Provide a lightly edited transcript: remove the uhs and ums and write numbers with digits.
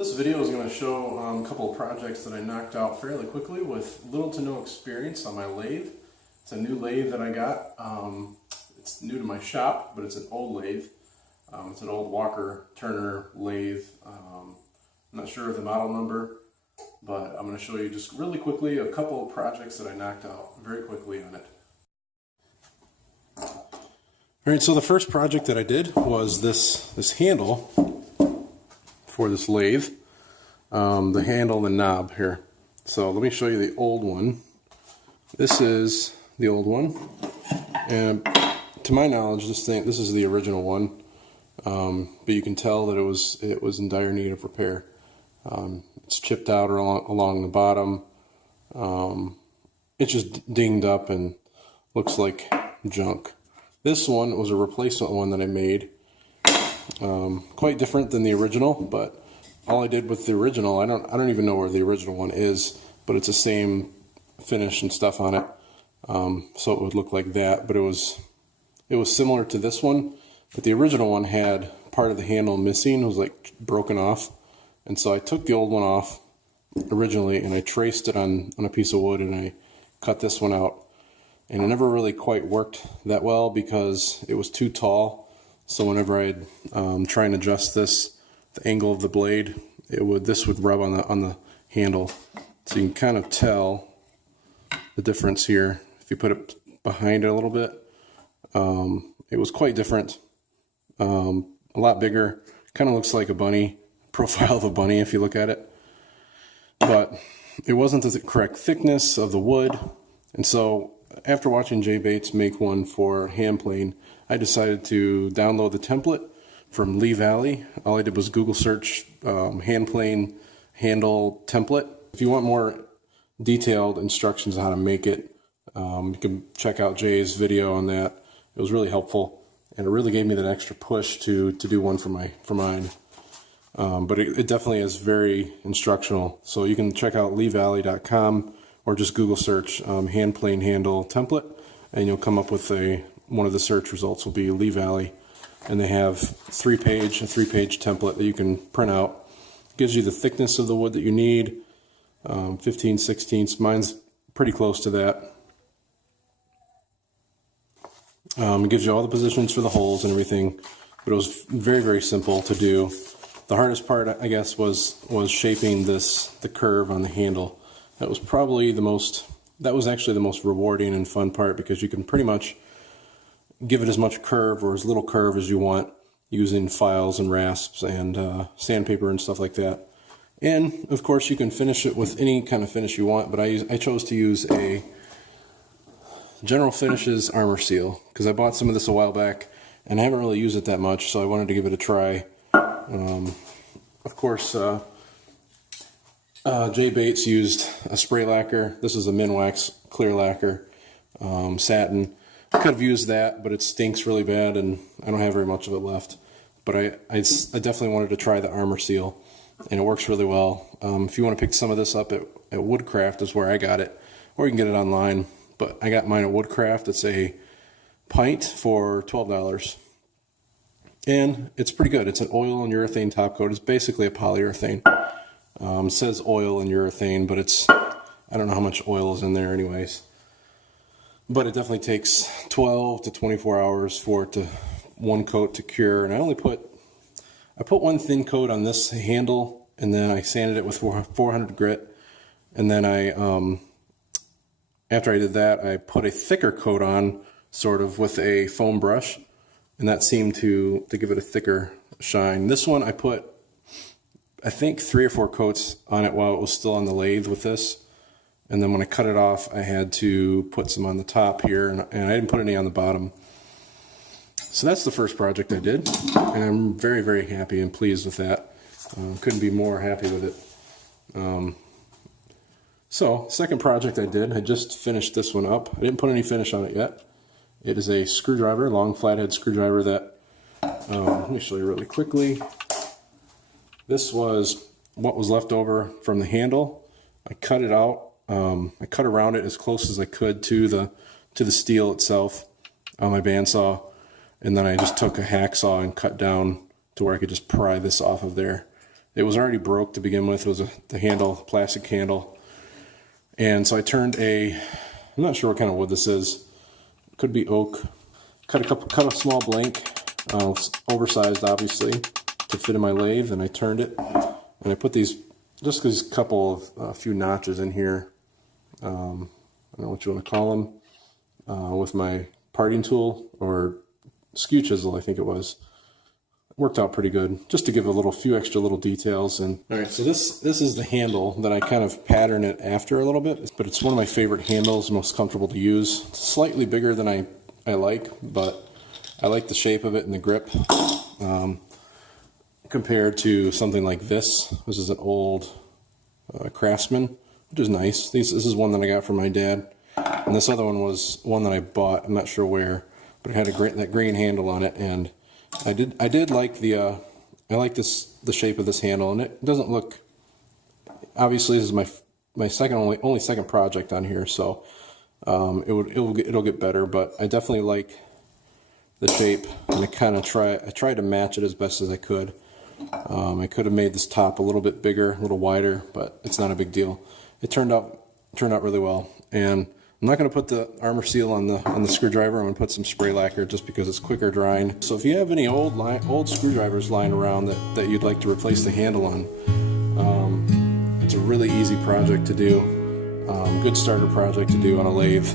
This video is going to show a couple of projects that I knocked out fairly quickly with little to no experience on my lathe. It's a new lathe that I got. It's new to my shop, but it's an old lathe. It's an old Walker Turner lathe. I'm not sure of the model number, but I'm going to show you just really quickly a couple of projects that I knocked out very quickly on it. Alright, so the first project that I did was this handle for this lathe. The handle and the knob here. So let me show you the old one. This is the old one, and to my knowledge this is the original one, but you can tell that it was in dire need of repair. It's chipped out along the bottom. It's just dinged up and looks like junk. This one was a replacement one that I made. Quite different than the original, but all I did with the original, I don't even know where the original one is, but it's the same finish and stuff on it. So it would look like that, but it was similar to this one, but the original one had part of the handle missing. It was like broken off, and so I took the old one off originally and I traced it on a piece of wood and I cut this one out. And it never really quite worked that well because it was too tall. So whenever I'd try and adjust the angle of the blade, this would rub on the handle. So you can kind of tell the difference here. If you put it behind it a little bit, it was quite different. A lot bigger. Kind of looks like a bunny, profile of a bunny if you look at it. But it wasn't the correct thickness of the wood, and so after watching Jay Bates make one for hand plane, I decided to download the template from Lee Valley. All I did was Google search hand plane handle template. If you want more detailed instructions on how to make it, you can check out Jay's video on that. It was really helpful, and it really gave me that extra push to do one for mine. But it definitely is very instructional. So you can check out leevalley.com or just Google search hand plane handle template, and you'll come up with one of the search results will be Lee Valley, and they have a three-page template that you can print out. It gives you the thickness of the wood that you need, 15/16. Mine's pretty close to that. It gives you all the positions for the holes and everything, but it was very, very simple to do. The hardest part, I guess, was shaping the curve on the handle. That was probably that was actually the most rewarding and fun part, because you can pretty much give it as much curve or as little curve as you want using files and rasps and sandpaper and stuff like that. And of course you can finish it with any kind of finish you want, but I chose to use a General Finishes Armor Seal because I bought some of this a while back and I haven't really used it that much, so I wanted to give it a try. Of course, Jay Bates used a spray lacquer. This is a Minwax clear lacquer, satin. I could have used that, but it stinks really bad and I don't have very much of it left. But I definitely wanted to try the Armor Seal, and it works really well. If you want to pick some of this up at Woodcraft is where I got it, or you can get it online. But I got mine at Woodcraft. It's a pint for $12. And it's pretty good. It's an oil and urethane top coat. It's basically a polyurethane. It says oil and urethane, but I don't know how much oil is in there anyways. But it definitely takes 12 to 24 hours for one coat to cure. And I put one thin coat on this handle, and then I sanded it with 400 grit. And then after I did that, I put a thicker coat on, sort of with a foam brush, and that seemed to give it a thicker shine. This one I put, I think, 3 or 4 coats on it while it was still on the lathe with this. And then when I cut it off, I had to put some on the top here, and I didn't put any on the bottom. So that's the first project I did, and I'm very, very happy and pleased with that. Couldn't be more happy with it. So, second project I did, I just finished this one up. I didn't put any finish on it yet. It is a screwdriver, long flathead screwdriver that, let me show you really quickly. This was what was left over from the handle. I cut it out. I cut around it as close as I could to the steel itself on my bandsaw, and then I just took a hacksaw and cut down to where I could just pry this off of there. It was already broke to begin with. It was the handle, plastic handle. And so I turned I'm not sure what kind of wood this is. Could be oak. Cut a small blank, oversized obviously, to fit in my lathe, and I turned it. And I put these, just these a few notches in here. I don't know what you want to call them, with my parting tool, or skew chisel, I think it was. It worked out pretty good, just to give a few extra little details. And all right, so this is the handle that I kind of pattern it after a little bit, but it's one of my favorite handles, most comfortable to use. It's slightly bigger than I like, but I like the shape of it and the grip, compared to something like this. This is an old Craftsman, which is nice. This is one that I got from my dad, and this other one was one that I bought. I'm not sure where, but it had that green handle on it, and I did like the the shape of this handle, and it doesn't look. Obviously, this is my only second project on here, so it'll get better. But I definitely like the shape, and I tried to match it as best as I could. I could have made this top a little bit bigger, a little wider, but it's not a big deal. It turned out really well, and I'm not going to put the armor seal on the screwdriver. I'm going to put some spray lacquer just because it's quicker drying. So if you have any old screwdrivers lying around that you'd like to replace the handle on, it's a really easy project to do. Good starter project to do on a lathe.